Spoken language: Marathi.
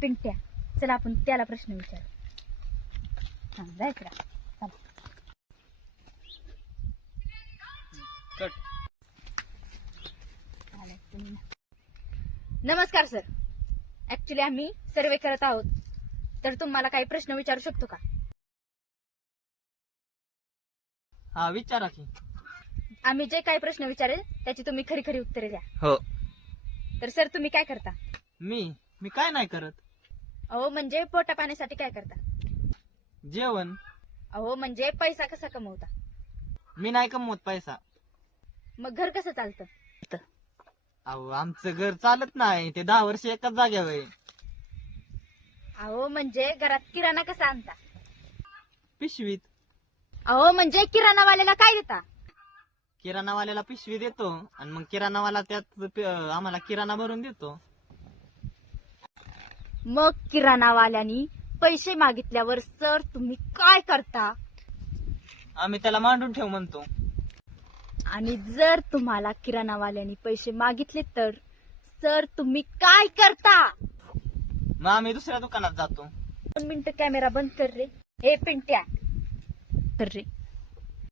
पिंट्या, चला आपण त्याला प्रश्न विचारू. हा जायचं का? चला. चालेल, तुम्ही ना. नमस्कार सर, ऍक्च्युली आम्ही सर्वे करत आहोत, तर तुम्हाला काही प्रश्न विचारू शकतो का? हा विचारा की. आम्ही जे काही प्रश्न विचारेल त्याची तुम्ही खरी खरी उत्तरे द्या. हो. तर सर तुम्ही काय करता? मी काय नाही करत. अहो म्हणजे पोटा पाण्यासाठी काय करता? जेवण. अहो म्हणजे पैसा कसा कमवता? मी नाही कमवत पैसा. मग घर कसं चालतं? अहो आमचं घर चालत नाही, ते 10 वर्ष एकाच जाग्यावर आहे. अहो म्हणजे घरात किराणा कसा आणता? पिशवीत. अहो म्हणजे किराणावाल्याला काय देता? किराणावाल्याला पिशवी देतो आणि मग किराणावाला त्यात आम्हाला किराणा भरून देतो. मग किराणावाल्यानी पैसे मागितल्यावर सर तुम्ही काय करता? आम्ही त्याला मांडून ठेव म्हणतो. आणि जर तुम्हाला किराणावाल्यानी पैसे मागितले तर सर तुम्ही काय करता? मग आम्ही दुसऱ्या दुकानात जातो. 2 मिनिटं कॅमेरा बंद कर रे. हे पिंट्या कर रे.